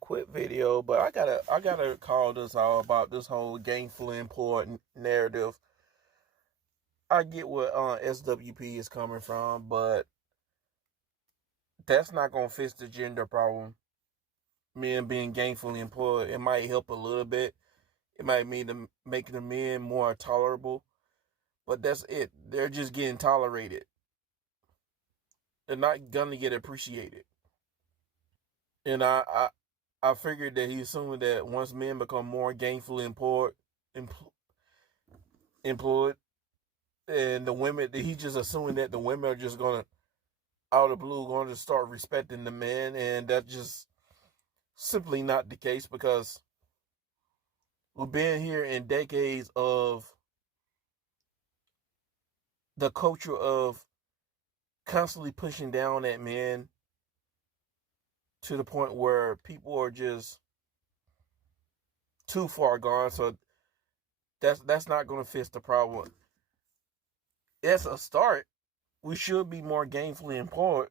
Quick video, but I gotta call this all about this whole gainful employed narrative. I get what SWP is coming from, but that's not gonna fix the gender problem. Men being gainfully employed, it might help a little bit. It might mean them making the men more tolerable, but that's it. They're just getting tolerated. They're not gonna get appreciated. And I figured that he's assuming that once men become more gainfully employed, and the women, he's just assuming that the women are just gonna, out of the blue, going to start respecting the men, and that's just simply not the case because we've been here in decades of the culture of constantly pushing down at men to the point where people are just too far gone. So that's not going to fix the problem. It's a start. We should be more gainfully employed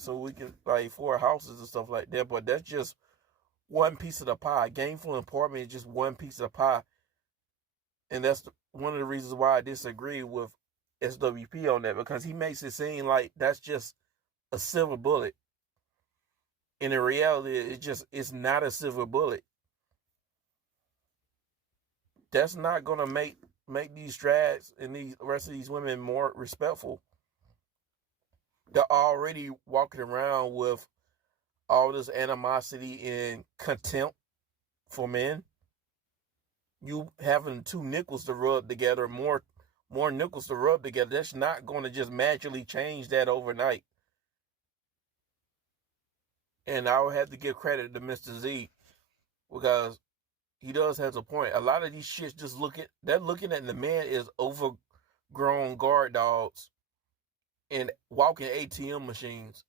so we can like afford houses and stuff like that. But that's just one piece of the pie. Gainful employment is just one piece of the pie, and that's one of the reasons why I disagree with SWP on that, because he makes it seem like that's just a silver bullet. And in reality, it's not a silver bullet. That's not gonna make these strads and these rest of these women more respectful. They're already walking around with all this animosity and contempt for men. You having two nickels to rub together, more nickels to rub together, that's not going to just magically change that overnight. And I would have to give credit to Mr. Z, because he does have a point. A lot of these shits they're looking at the man as overgrown guard dogs and walking ATM machines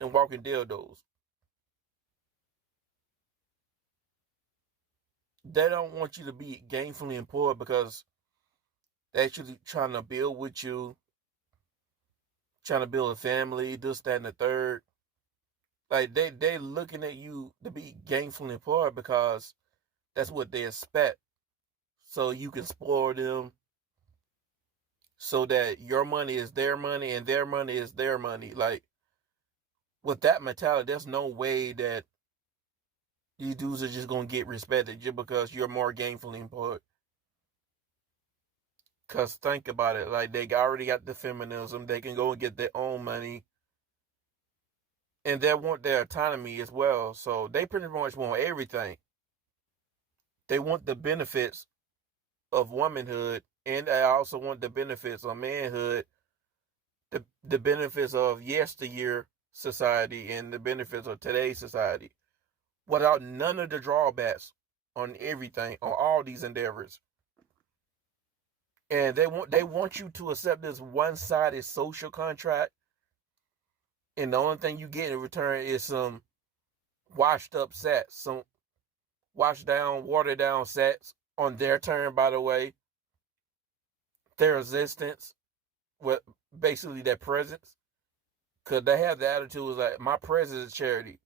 and walking dildos. They don't want you to be gainfully employed because they're actually trying to build with you, trying to build a family, this, that, and the third. Like they looking at you to be gainfully employed because that's what they expect. So you can spoil them so that your money is their money and their money is their money. Like, with that mentality, there's no way that these dudes are just gonna get respected just because you're more gainfully employed. Cause think about it, like they already got the feminism, they can go and get their own money, and they want their autonomy as well. So they pretty much want everything. They want the benefits of womanhood, and they also want the benefits of manhood, the benefits of yesteryear society and the benefits of today's society, without none of the drawbacks on everything, on all these endeavors. And they want you to accept this one-sided social contract, and the only thing you get in return is some washed up sets, some washed down, watered down sets on their turn, by the way. Their existence, with basically their presence. Because they have the attitude was like, my presence is charity.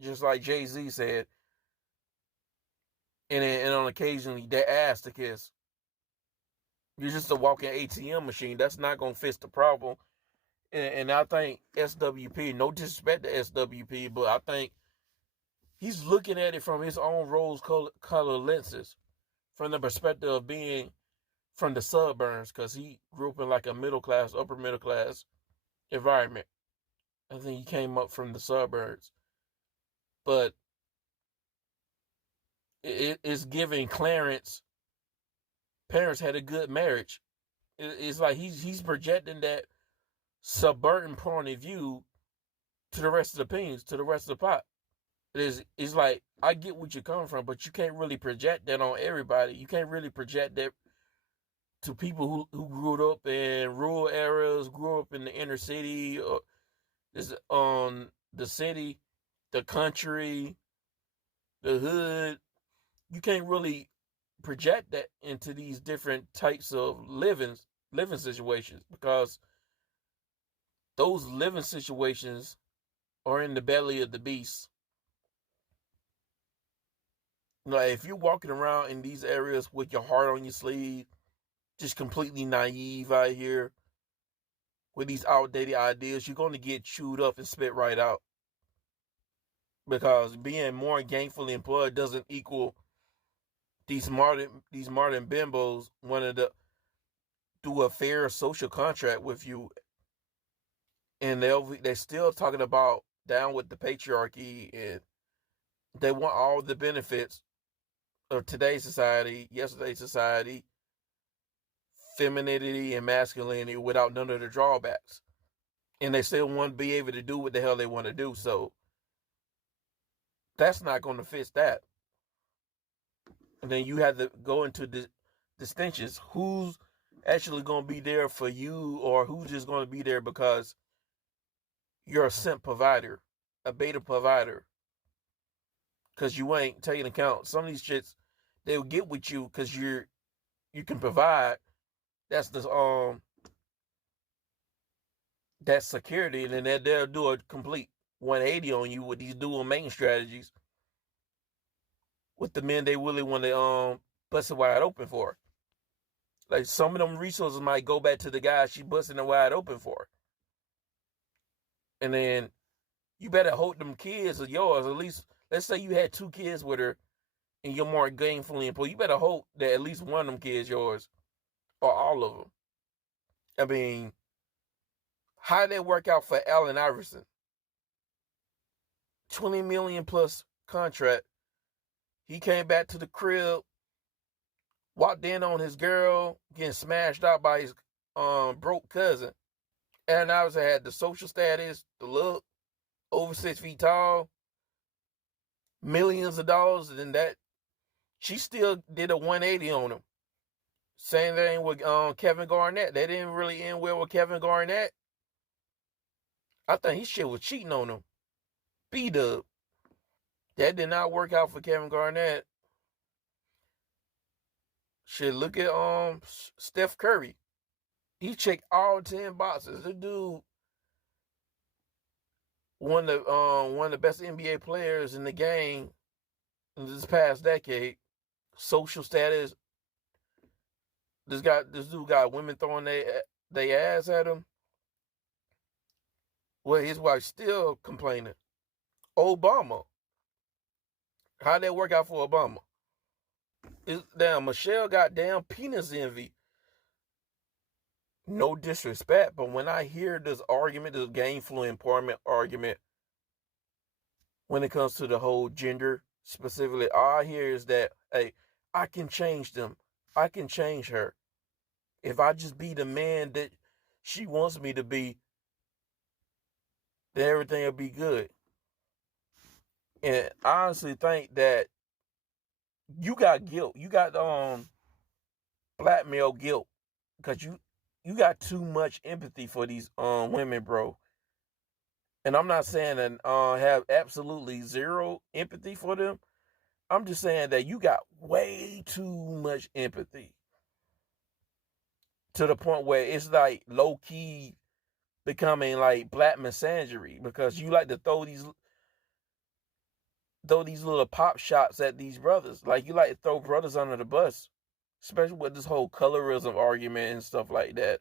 Just like Jay-Z said. And on occasionally, they ask to kiss. You're just a walking ATM machine. That's not going to fix the problem. And I think SWP, no disrespect to SWP, but I think he's looking at it from his own rose-colored lenses. From the perspective of being from the suburbs, because he grew up in like a middle class, upper middle class environment. I think he came up from the suburbs. But it's giving Clarence parents had a good marriage. It's like he's projecting that suburban point of view to the rest of the opinions, to the rest of the pot. It's like, I get what you're coming from, but you can't really project that on everybody. You can't really project that to people who grew up in rural areas, grew up in the inner city, or is on the city, the country, the hood. You can't really project that into these different types of living situations, because those living situations are in the belly of the beast. Like if you're walking around in these areas with your heart on your sleeve, just completely naive out here with these outdated ideas, you're going to get chewed up and spit right out. Because being more gainfully employed doesn't equal these modern bimbos wanted to do a fair social contract with you, and they're still talking about down with the patriarchy, and they want all the benefits of today's society, yesterday's society, femininity and masculinity without none of the drawbacks. And they still want to be able to do what the hell they want to do. So that's not going to fix that. And then you have to go into distinctions. Who's actually going to be there for you, or who's just going to be there because you're a simp provider, a beta provider? Because you ain't taking account. Some of these shits, they'll get with you because you can provide. That's that security, and then they'll do a complete 180 on you with these dual main strategies with the men they really want to bust it wide open for. Like some of them resources might go back to the guy she busting it wide open for. And then you better hope them kids are yours. At least, let's say you had 2 kids with her and you're more gainfully employed. You better hope that at least one of them kids yours, or all of them. I mean, how did that work out for Allen Iverson? 20 million plus contract. He came back to the crib, walked in on his girl getting smashed out by his broke cousin. Allen Iverson had the social status, the look, over 6 feet tall, millions of dollars, and that she still did a 180 on him. Same thing with Kevin Garnett. They didn't really end well with Kevin Garnett. I think his shit was cheating on him. B-Dub. That did not work out for Kevin Garnett. Shit, look at Steph Curry. He checked all 10 boxes. The dude, one of the best NBA players in the game in this past decade. Social status. This dude got women throwing their ass at him. Well, his wife still complaining. Obama. How'd that work out for Obama? Damn, Michelle got damn penis envy. No disrespect, but when I hear this argument, this gainful employment argument, when it comes to the whole gender specifically, all I hear is that, hey, I can change them. I can change her. If I just be the man that she wants me to be, then everything will be good. And I honestly think that you got guilt. You got blackmail guilt because you got too much empathy for these women, bro. And I'm not saying that have absolutely zero empathy for them. I'm just saying that you got way too much empathy to the point where it's like low key becoming like black misandry, because you like to throw these little pop shots at these brothers. Like you like to throw brothers under the bus, especially with this whole colorism argument and stuff like that.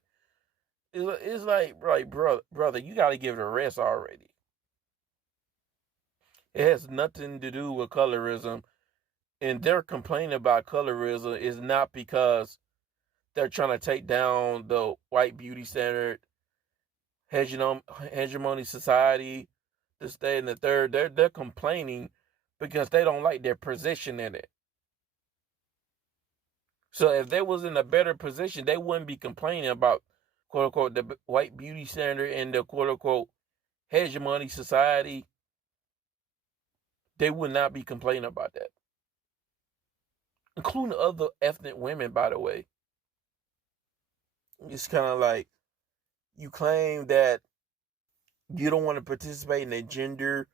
It's like brother, you got to give it a rest already. It has nothing to do with colorism, and their complaint about colorism is not because they're trying to take down the white beauty standard, hegemony society, this, that, and the third. They're complaining because they don't like their position in it. So if they was in a better position, they wouldn't be complaining about quote unquote the white beauty standard and the quote unquote hegemony society. They would not be complaining about that. Including other ethnic women, by the way. It's kind of like you claim that you don't want to participate in the gender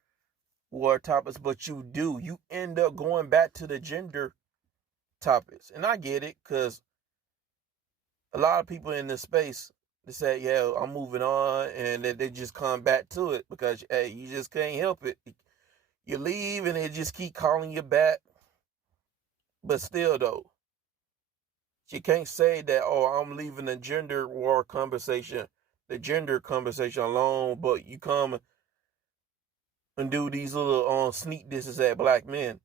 war topics, but you do. You end up going back to the gender topics. And I get it, because a lot of people in this space, they say, yeah, I'm moving on, and they just come back to it because, hey, you just can't help it. You leave and they just keep calling you back. But still, though, you can't say that, oh, I'm leaving the gender conversation alone, but you come and do these little sneak disses at black men.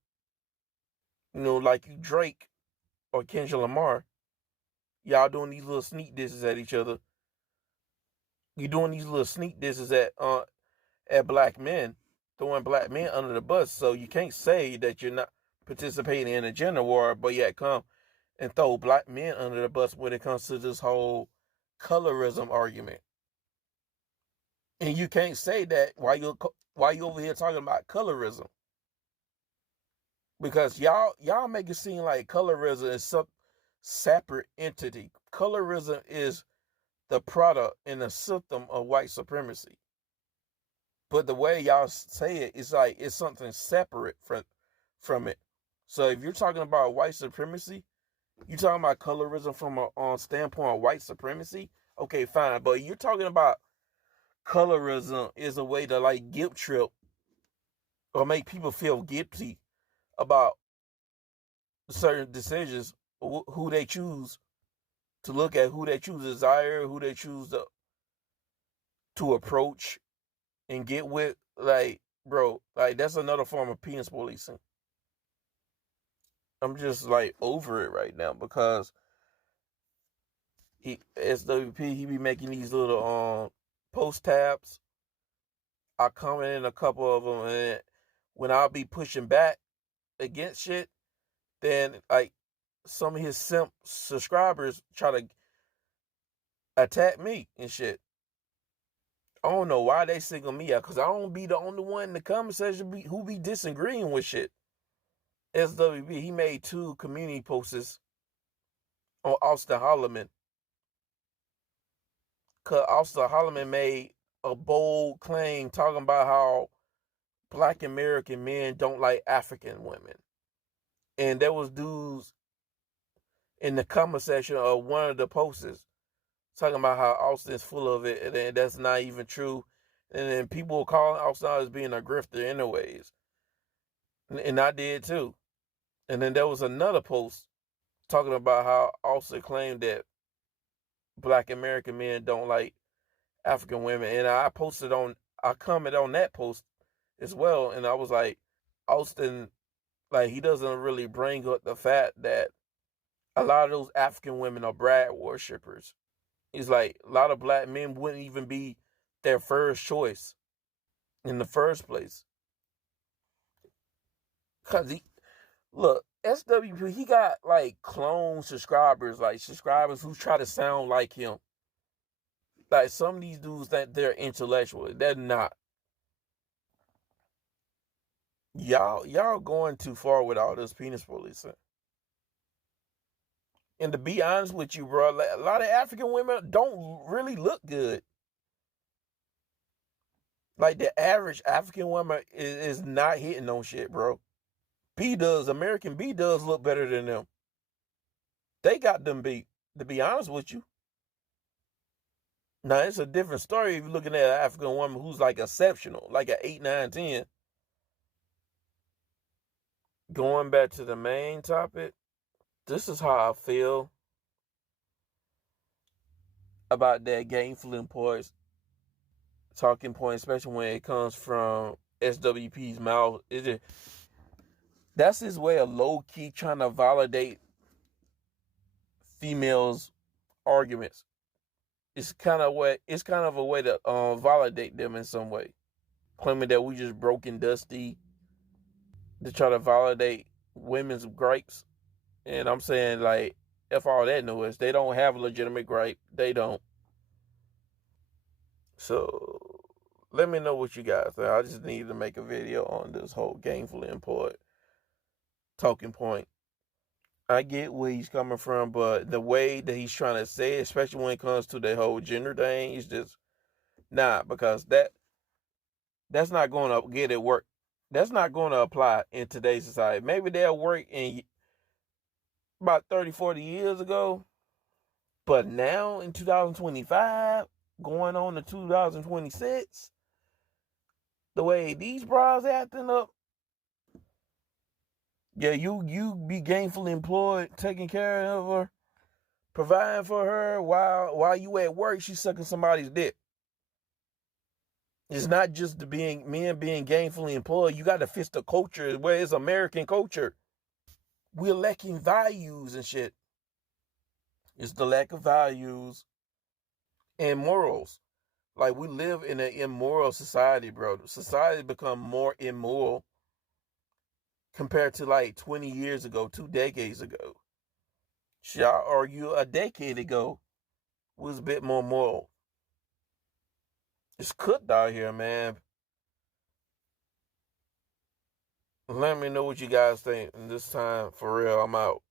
Like you Drake or Kendrick Lamar. Y'all doing these little sneak disses at each other. You doing these little sneak disses at black men, throwing black men under the bus. So you can't say that you're not participating in a gender war, but yet come and throw black men under the bus when it comes to this whole colorism argument. And you can't say that while you over here talking about colorism, because y'all make it seem like colorism is some separate entity. Colorism is the product and the symptom of white supremacy. But the way y'all say it, it's like it's something separate from it. So if you're talking about white supremacy, you're talking about colorism from a standpoint of white supremacy. Okay, fine. But you're talking about colorism is a way to like guilt trip or make people feel guilty about certain decisions, who they choose to look at, who they choose to desire, who they choose to approach and get with. Like, bro, like that's another form of penis policing. I'm just like over it right now because SWP, he be making these little post tabs. I comment in a couple of them, and when I'll be pushing back against shit, then like some of his simp subscribers try to attack me and shit. I don't know why they single me out, because I don't be the only one in the comment section who be disagreeing with shit. SWB, he made 2 community posts on Austin Holloman. Because Austin Holloman made a bold claim talking about how black American men don't like African women. And there was dudes in the comment section of one of the posts talking about how Austin's full of it, and that's not even true. And then people were calling Austin as being a grifter anyways. And I did too. And then there was another post talking about how Austin claimed that black American men don't like African women. And I commented on that post as well. And I was like, Austin, like, he doesn't really bring up the fact that a lot of those African women are bride worshippers. He's like, a lot of black men wouldn't even be their first choice in the first place. Cause look, SWP, he got like clone subscribers, like subscribers who try to sound like him. Like some of these dudes that they're intellectual, they're not. Y'all going too far with all this penis policing. And to be honest with you, bro, a lot of African women don't really look good. Like the average African woman is not hitting on shit, bro. American B does look better than them. They got them beat, to be honest with you. Now, it's a different story if you're looking at an African woman who's like exceptional, like an 8, 9, 10. Going back to the main topic, this is how I feel about that gainful employees talking point, especially when it comes from SWP's mouth. That's his way of low-key trying to validate females' arguments. It's kind of a way to validate them in some way, claiming that we just broke and dusty to try to validate women's gripes. And I'm saying, like, F all that noise. They don't have a legitimate gripe. They don't. So let me know what you guys think. I just need to make a video on this whole gainfully employed talking point. I get where he's coming from, but the way that he's trying to say it, especially when it comes to the whole gender thing, is just not, because that's not going to get it work. That's not going to apply in today's society. Maybe they'll work in about 30, 40 years ago, but now in 2025, going on to 2026, the way these bras acting up, Yeah, you be gainfully employed, taking care of her, providing for her while you at work, she's sucking somebody's dick. It's not just the men being gainfully employed. You got to fix the culture where it's American culture. We're lacking values and shit. It's the lack of values and morals. Like, we live in an immoral society, bro. Society become more immoral compared to like 20 years ago, 2 decades ago. Shit, I argue a decade ago was a bit more moral. It's cooked out here, man. Let me know what you guys think. And this time, for real, I'm out.